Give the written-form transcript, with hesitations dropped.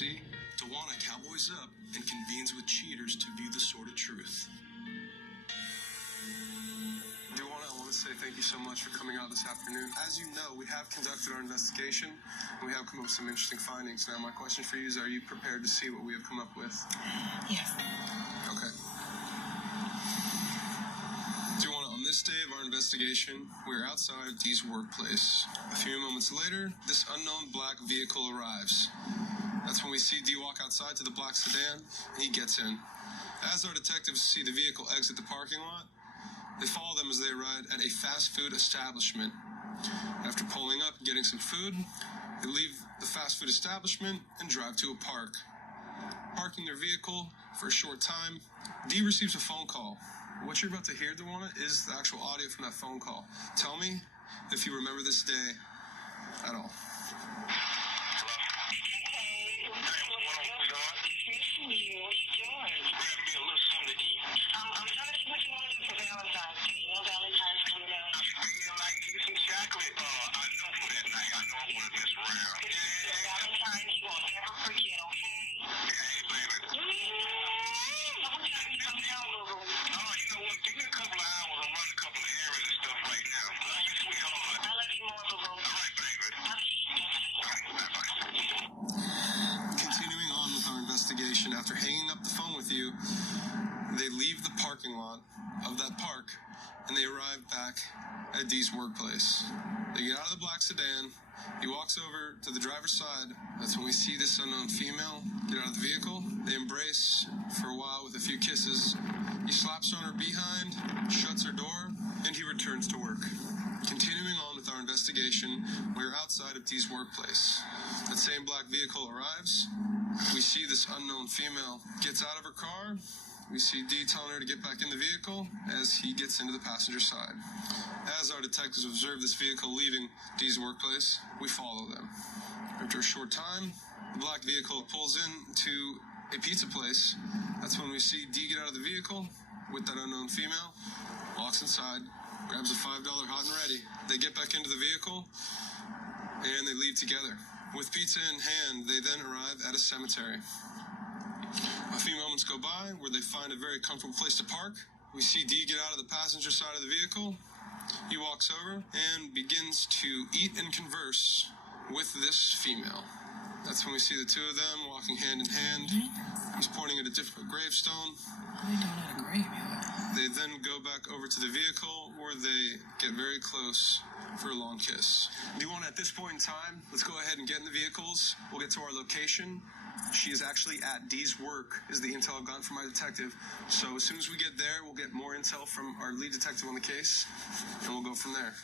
see, DeWanna cowboys up and convenes with cheaters to view the sword of truth. DeWanna, I want to say thank you so much for coming out this afternoon. As you know, we have conducted our investigation, and we have come up with some interesting findings. Now, my question for you is, are you prepared to see what we have come up with? Yes. Okay. DeWanna, on this day of our investigation, we're outside Dee's workplace. A few moments later, this unknown black vehicle arrives. That's when we see Dee walk outside to the black sedan, and he gets in. As our detectives see the vehicle exit the parking lot, they follow them as they arrive at a fast food establishment. After pulling up and getting some food, they leave the fast food establishment and drive to a park. Parking their vehicle for a short time, Dee receives a phone call. What you're about to hear, DeWanna, is the actual audio from that phone call. Tell me if you remember this day at all. After hanging up the phone with you, they leave the parking lot of that park and they arrive back at Dee's workplace. They get out of the black sedan. He walks over to the driver's side. That's when we see this unknown female get out of the vehicle. They embrace for a while with a few kisses. He slaps on her behind, shuts her door, and he returns to work. Continuing on with our investigation, we're outside of Dee's workplace. That same black vehicle arrives. We see this unknown female gets out of her car. We see Dee telling her to get back in the vehicle as he gets into the passenger side. As our detectives observe this vehicle leaving Dee's workplace, we follow them. After a short time, the black vehicle pulls into a pizza place. That's when we see Dee get out of the vehicle with that unknown female, walks inside, grabs a $5 hot and ready. They get back into the vehicle, and they leave together. With pizza in hand, they then arrive at a cemetery. A few moments go by where they find a very comfortable place to park. We see Dee get out of the passenger side of the vehicle. He walks over and begins to eat and converse with this female. That's when we see the two of them walking hand in hand. He's pointing at a different gravestone. They don't have a graveyard. They then go back over to the vehicle where they get very close for a long kiss. DeWanna, at this point in time, let's go ahead and get in the vehicles. We'll get to our location. She is actually at Dee's work, is the intel I've gotten from my detective. So as soon as we get there, we'll get more intel from our lead detective on the case, and we'll go from there.